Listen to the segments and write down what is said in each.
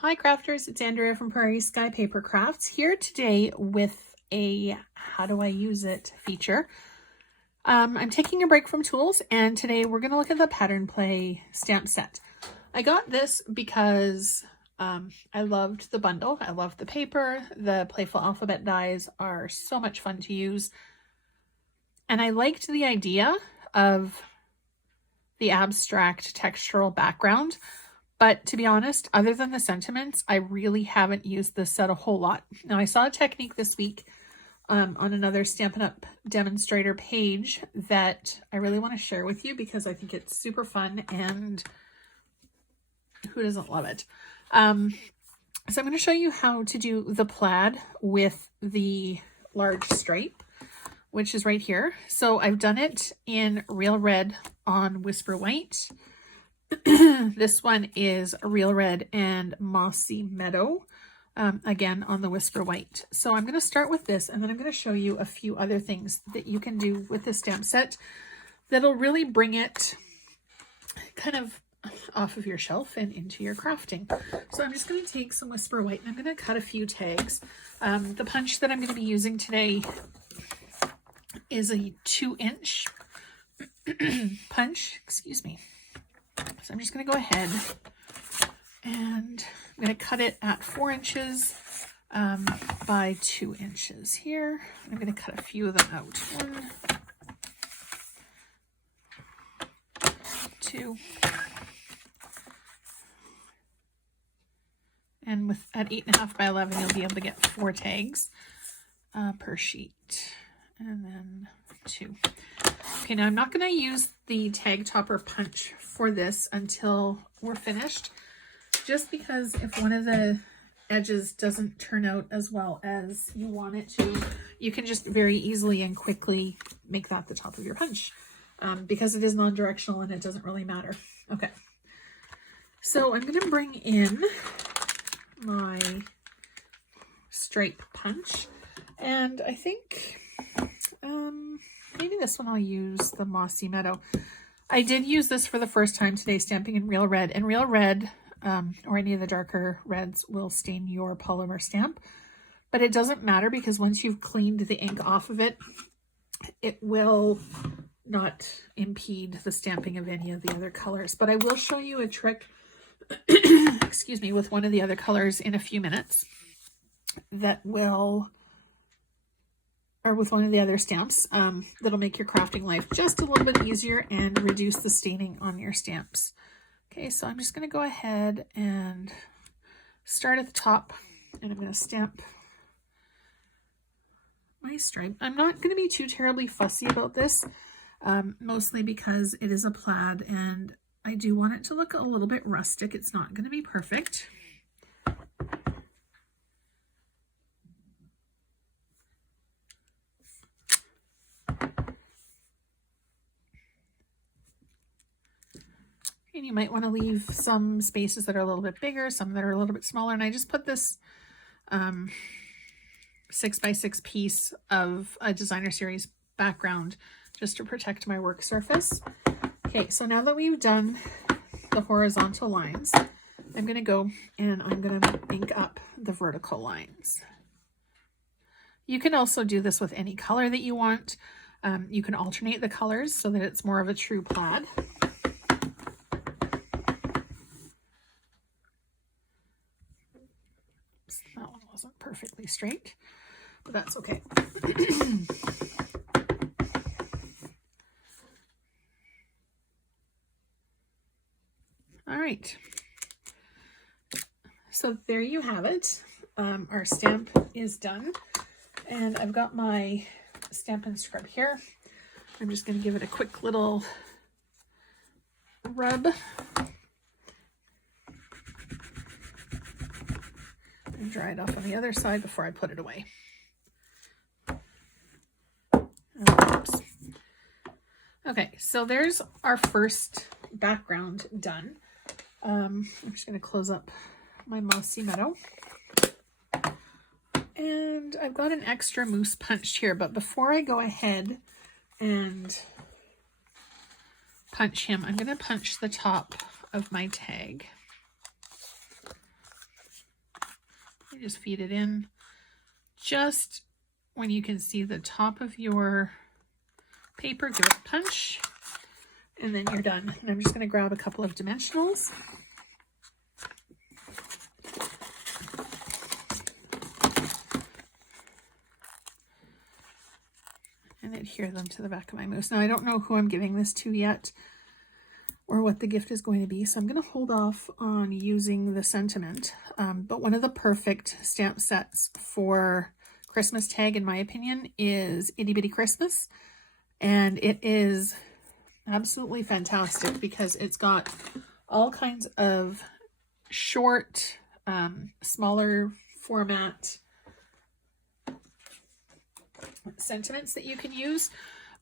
Hi crafters, it's Andrea from Prairie Sky Paper Crafts here today with a how do I use it feature. I'm taking a break from tools and today we're going to look at the Pattern Play stamp set. I got this because I loved the bundle. I loved the paper. The Playful Alphabet dies are so much fun to use. And I liked the idea of the abstract textural background. But to be honest, other than the sentiments, I really haven't used this set a whole lot. Now, I saw a technique this week on another Stampin' Up! Demonstrator page that I really want to share with you because I think it's super fun and who doesn't love it? So I'm going to show you how to do the plaid with the large stripe, which is right here. So I've done it in Real Red on Whisper White. This one is Real Red and Mossy Meadow, again on the Whisper White. So I'm going to start with this and then I'm going to show you a few other things that you can do with the stamp set that'll really bring it kind of off of your shelf and into your crafting. So I'm just going to take some Whisper White and I'm going to cut a few tags. The punch that I'm going to be using today is a 2-inch punch, excuse me. So I'm just going to go ahead and I'm going to cut it at 4 inches by 2 inches here. I'm going to cut a few of them out. 1, 2, and with at 8.5 by 11, you'll be able to get 4 tags per sheet, and then 2. Okay, now I'm not going to use the tag topper punch for this until we're finished, just because if one of the edges doesn't turn out as well as you want it to, you can just very easily and quickly make that the top of your punch, because it is non-directional and it doesn't really matter. Okay, so I'm going to bring in my stripe punch, and I think maybe this one I'll use the Mossy Meadow. I did use this for the first time today stamping in Real Red, and Real Red or any of the darker reds will stain your polymer stamp, but it doesn't matter because once you've cleaned the ink off of it, it will not impede the stamping of any of the other colors. But I will show you a trick excuse me, with one of the other colors in a few minutes that will, or with one of the other stamps, that'll make your crafting life just a little bit easier and reduce the staining on your stamps. Okay, so I'm just going to go ahead and start at the top, and I'm going to stamp my stripe. I'm not going to be too terribly fussy about this, mostly because it is a plaid and I do want it to look a little bit rustic. It's not going to be perfect. And you might want to leave some spaces that are a little bit bigger, some that are a little bit smaller. And I just put this 6x6 piece of a Designer Series background just to protect my work surface. Okay, so now that we've done the horizontal lines, I'm going to go and I'm going to ink up the vertical lines. You can also do this with any color that you want. You can alternate the colors so that it's more of a true plaid. That one wasn't perfectly straight, but that's okay. All right, so there you have it. Our stamp is done, and I've got my Stampin' Scrub here. I'm just going to give it a quick little rub and dry it off on the other side before I put it away. Oops. Okay, so there's our first background done. I'm just going to close up my Mossy Meadow. And I've got an extra moose punched here, but before I go ahead and punch him, I'm going to punch the top of my tag. You just feed it in just when you can see the top of your paper, give it a punch, and then you're done. And I'm just going to grab a couple of dimensionals. And adhere them to the back of my moose. Now I don't know who I'm giving this to yet or what the gift is going to be, so I'm going to hold off on using the sentiment. But one of the perfect stamp sets for Christmas tag, in my opinion, is Itty Bitty Christmas. And it is absolutely fantastic because it's got all kinds of short, smaller format sentiments that you can use.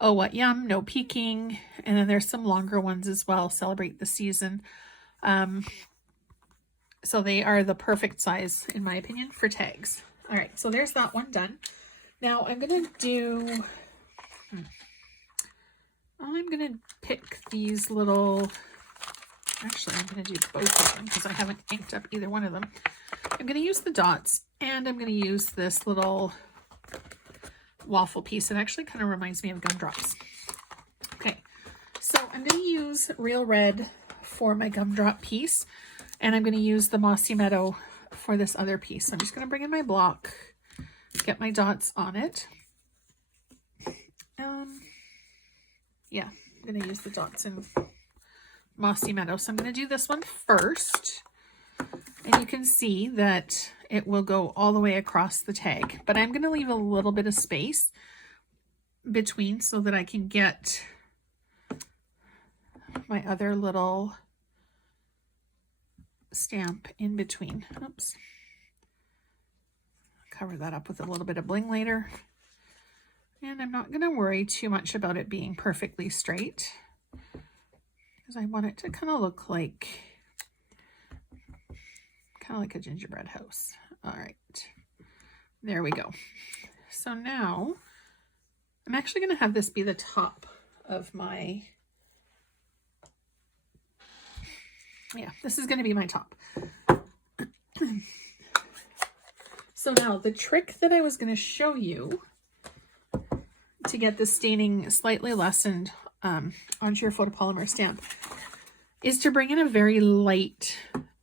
Oh, what yum, no peeking. And then there's some longer ones as well. Celebrate the season. So they are the perfect size, in my opinion, for tags. All right, so there's that one done. Now I'm going to do, I'm going to pick these little, actually I'm going to do both of them because I haven't inked up either one of them. I'm going to use the dots and I'm going to use this little waffle piece. It actually kind of reminds me of gumdrops. Okay, so I'm going to use Real Red for my gumdrop piece, and I'm going to use the Mossy Meadow for this other piece. I'm just going to bring in my block, get my dots on it. Yeah, I'm going to use the dots in Mossy Meadow. So I'm going to do this one first, and you can see that it will go all the way across the tag, but I'm going to leave a little bit of space between so that I can get my other little stamp in between. Oops. Cover that up with a little bit of bling later. And I'm not going to worry too much about it being perfectly straight because I want it to kind of look like a gingerbread house. All right, there we go. So now I'm actually going to have this be the top of my, yeah, this is going to be my top. So now the trick that I was going to show you to get the staining slightly lessened onto your photopolymer stamp is to bring in a very light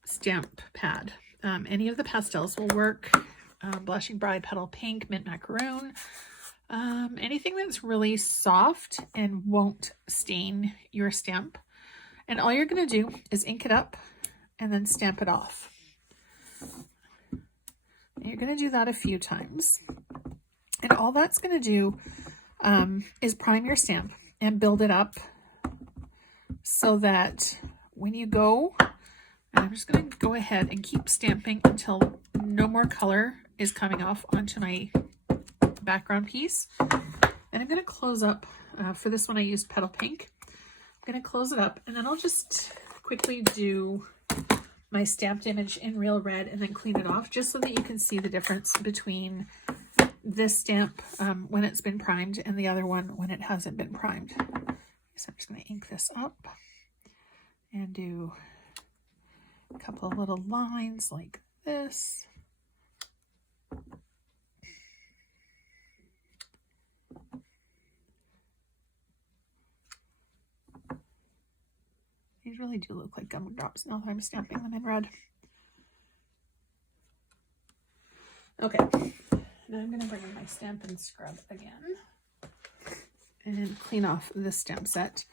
stamp pad. Any of the pastels will work. Blushing Bride, Petal Pink, Mint Macaroon, anything that's really soft and won't stain your stamp. And all you're going to do is ink it up and then stamp it off. And you're going to do that a few times. And all that's going to do is prime your stamp and build it up so that when you go, and I'm just going to go ahead and keep stamping until no more color is coming off onto my background piece. And I'm going to close up, for this one I used Petal Pink. I'm going to close it up and then I'll just quickly do my stamped image in Real Red and then clean it off just so that you can see the difference between this stamp when it's been primed and the other one when it hasn't been primed. So I'm just going to ink this up and do a couple of little lines like this. These really do look like gumdrops now that I'm stamping them in red. Okay, now I'm going to bring in my Stampin' Scrub again and clean off this stamp set.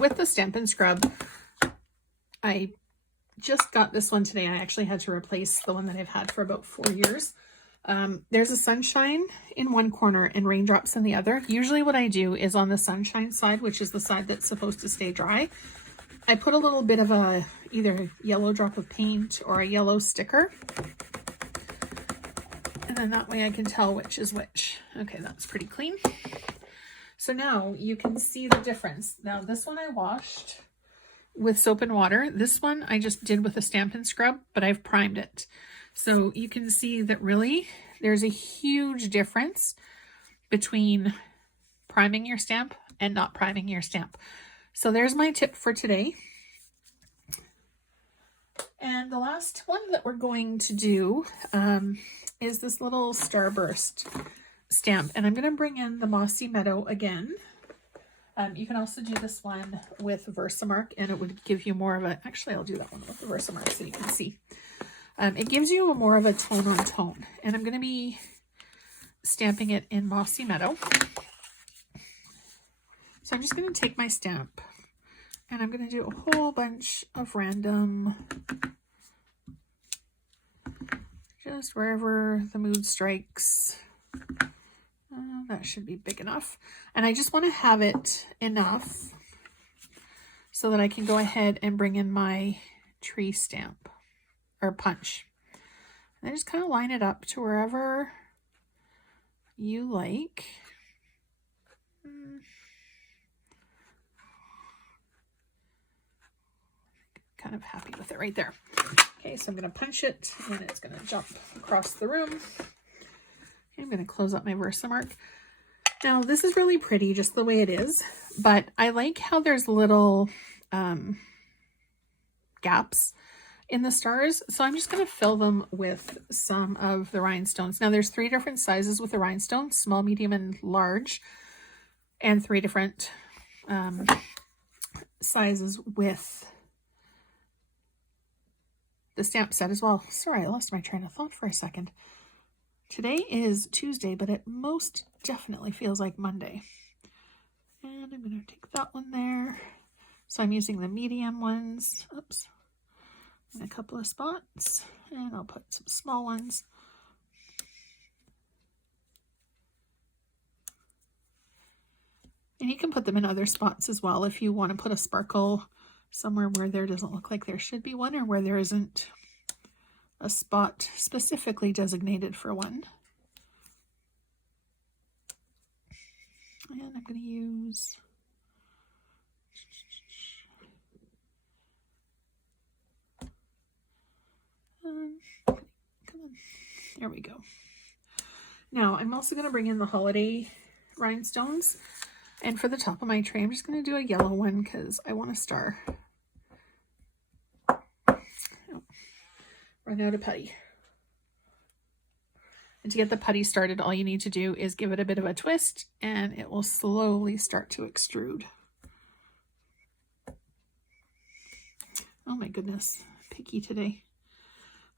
With the Stampin' Scrub, I just got this one today. I actually had to replace the one that I've had for about 4 years. There's a sunshine in one corner and raindrops in the other. Usually what I do is on the sunshine side, which is the side that's supposed to stay dry, I put a little bit of a either yellow drop of paint or a yellow sticker. And then that way I can tell which is which. Okay, that's pretty clean. So now you can see the difference. Now this one I washed with soap and water. This one I just did with a Stampin' Scrub, but I've primed it. So you can see that really there's a huge difference between priming your stamp and not priming your stamp. So there's my tip for today. And the last last one that we're going to do is this little Starburst stamp, and I'm going to bring in the Mossy Meadow again. You can also do this one with Versamark, and it would give you more of a, actually I'll do that one with the Versamark so you can see. It gives you more of a tone on tone, and I'm going to be stamping it in Mossy Meadow. So I'm just going to take my stamp, and I'm going to do a whole bunch of random, just wherever the mood strikes. That should be big enough. And I just want to have it enough so that I can go ahead and bring in my tree stamp or punch. And I just kind of line it up to wherever you like. Kind of happy with it right there. Okay, so I'm going to punch it and it's going to jump across the room. Okay, I'm going to close up my Versamark. Now this is really pretty just the way it is, but I like how there's little gaps in the stars. So I'm just going to fill them with some of the rhinestones. Now there's 3 different sizes with the rhinestones, small, medium, and large, and 3 different sizes with the stamp set as well. Sorry, I lost my train of thought for a second. Today is Tuesday, but it most definitely feels like Monday. And I'm going to take that one there. So I'm using the medium ones, oops, in a couple of spots, and I'll put some small ones. And you can put them in other spots as well if you want to put a sparkle somewhere where there doesn't look like there should be one, or where there isn't a spot specifically designated for one. And I'm going to use come on, there we go. Now I'm also going to bring in the holiday rhinestones, and for the top of my tray I'm just going to do a yellow one because I want a star. Run out of putty. And to get the putty started, all you need to do is give it a bit of a twist and it will slowly start to extrude. Oh my goodness, picky today.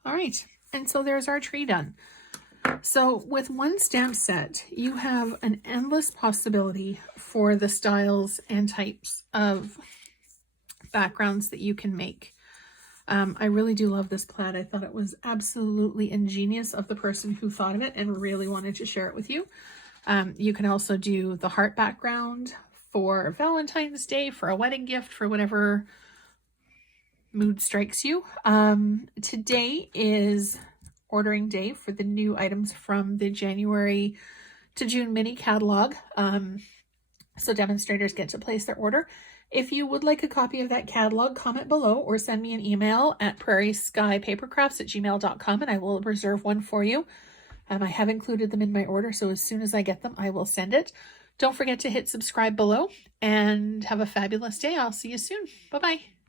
All right, and so there's our tree done. So with one stamp set, you have an endless possibility for the styles and types of backgrounds that you can make. I really do love this plaid. I thought it was absolutely ingenious of the person who thought of it and really wanted to share it with you. You can also do the heart background for Valentine's Day, for a wedding gift, for whatever mood strikes you. Today is ordering day for the new items from the January to June mini catalog. So demonstrators get to place their order. If you would like a copy of that catalog, comment below or send me an email at prairieskypapercrafts@gmail.com and I will reserve one for you. I have included them in my order, so as soon as I get them, I will send it. Don't forget to hit subscribe below and have a fabulous day. I'll see you soon. Bye-bye.